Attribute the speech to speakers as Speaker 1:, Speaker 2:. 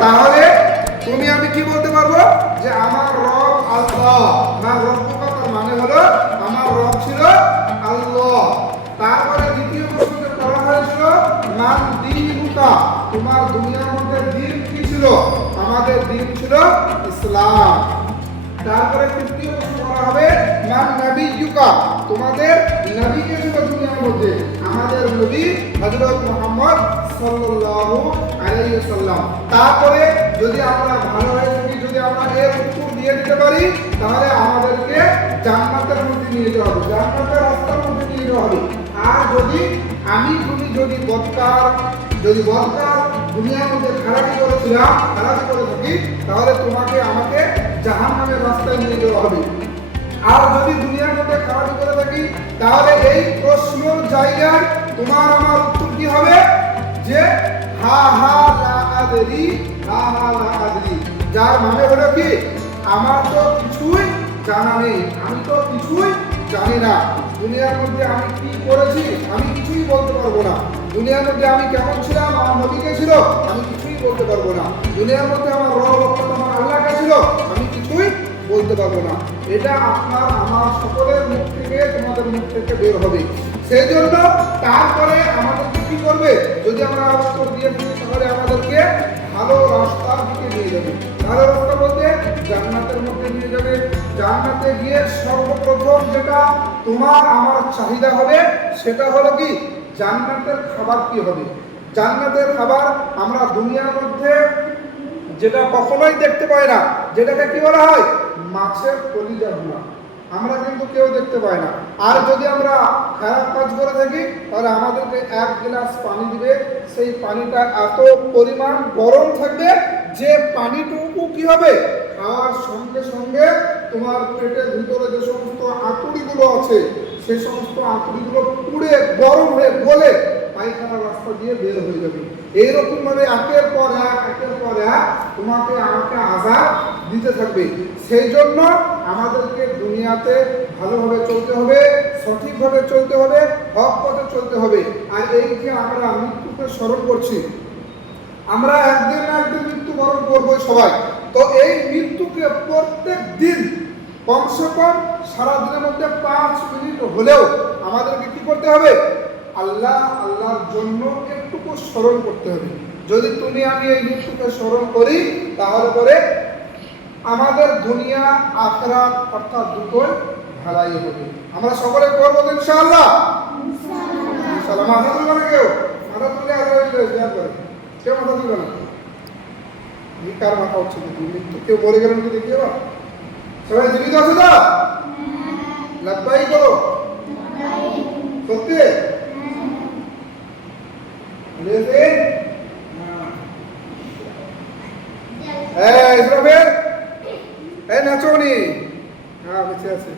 Speaker 1: তাহলে তুমি আমি কি বলতে পারব? যে আমার রব আল্লাহ। না রব্বুকা তার মানে হলো আমার রব ছিল আল্লাহ। তারপরে দ্বিতীয় প্রশ্নতে করা হয়েছিল, মান দিনুকা তোমার দুনিয়ার মধ্যে দিন কি ছিল? আমাদের দিন ছিল ইসলাম। তারপরে তৃতীয় প্রশ্ন করা হবে, মান নবী ইউকা তোমাদের নবী কে ছিল দুনিয়ার মধ্যে। আমাদের নবী হযরত মুহাম্মদ তারপরে যদি আমরা ভালো হয়ে থাকি, যদি আমরা এর উত্তর দিয়ে দিতে পারি, তাহলে আমাদেরকে জান্নাতের মধ্যে নিয়ে যাওয়া হবে। জান্নাতের রাস্তার মধ্যে নিয়ে যাওয়া হবে। আর যদি আমি তুমি যদি বদকার যদি বদকার দুনিয়ার মধ্যে খারাপি করেছিলাম খারাপি করে থাকি, তাহলে তোমাকে আমাকে জাহান নামের রাস্তায় নিয়ে যাওয়া হবে। আর যদি দুনিয়ার মধ্যে খারাপি তাহলে এই প্রশ্নর জায়গায় তোমার আমার উত্তর কি হবে? যে হা হা লা আদরি হা হা লা আদরি যার মানে হলো কি? আমার তো কিছুই জানা নেই, আমি তো কিছুই জানি না। দুনিয়ার মধ্যে আমি কি করেছি, আমি কিছুই বলতে পারব না। দুনিয়ার মধ্যে আমি কেমন ছিলাম, আমার নবীকে ছিল, আমি কিছুই বলতে পারব না। দুনিয়ার মধ্যে আমার রব আমার আল্লাহকে ছিল, আমি কিছুই বলতে পারব না। এটা আপনার, আমার সকলের থেকে থেকে বের হবে। সেই জন্য তারপরে আমাদেরকে কি করবে? যদি আমরা উত্তর দিয়ে দিই, তাহলে আমাদেরকে ভালো রাস্তার দিকে নিয়ে যাবে। ভালো রাস্তা বলতে জান্নাতের মধ্যে নিয়ে যাবে। জান্নাতে গিয়ে সর্বপ্রথম যেটা তোমার, আমার চাহিদা হবে, সেটা হলো কি? জান্নাতের খাবার কি হবে? জান্নাতের খাবার আমরা দুনিয়ার মধ্যে যেটা কখনোই দেখতে পাই না, যেটাকে কি বলা হয়? মাছের কলিজা ভুনা আমরা কিন্তু কেউ দেখতে পাই না। আর যদি আমরা খারাপ কাজ করে থাকি, তাহলে আমাদেরকে এক গ্লাস পানি দিবে। সেই পানিটা এত পরিমাণ গরম থাকবে যে পানিটুকু কি হবে? খাওয়ার সঙ্গে সঙ্গে তোমার পেটের ভিতরে যে সমস্ত আঁতুড়িগুলো আছে সে সমস্ত আঁতুড়িগুলো পুড়ে গরম হয়ে গলে পায়খানার রাস্তা দিয়ে বের হয়ে যাবে। এইরকম ভাবে একের পর এক, একের পর এক তোমাকে আমাকে আজাদ দিতে থাকবে। সেই জন্য আমাদেরকে দুনিয়াতে ভালোভাবে চলতে হবে, সঠিকভাবে চলতে হবে, হক পথে চলতে হবে। আর এই যে আমরা মৃত্যুকে স্মরণ করছি, আমরা একদিন না একদিন মৃত্যুবরণ করব সবাই। তো এই মৃত্যুকে প্রত্যেক দিন, কমসে কম সারাদিনের মধ্যে পাঁচ মিনিট হলেও আমাদেরকে কি করতে হবে? আল্লাহ আল্লাহর জন্য একটুকু স্মরণ করতে হবে। যদি তুমি আমি এই মৃত্যুকে স্মরণ করি তাহলে পরে আমাদের দুনিয়া আখরা অর্থাৎ দুটোই ভালাই হবে। আমরা সকলে করব ইনশাআল্লাহ? ইনশাআল্লাহ। মাথা তুলবে না কেউ? মাথা তুলে আর করে। কেউ মাথা তুলবে না? এই কার মাথা হচ্ছে মৃত্যু কেউ মরে গেলেন কি দেখি এবার সবাই জীবিত আছে তো? লাভবাই করো সত্যি? বুঝেছে এই ইসরাফেল এই নাচনি হ্যাঁ বেঁচে আছে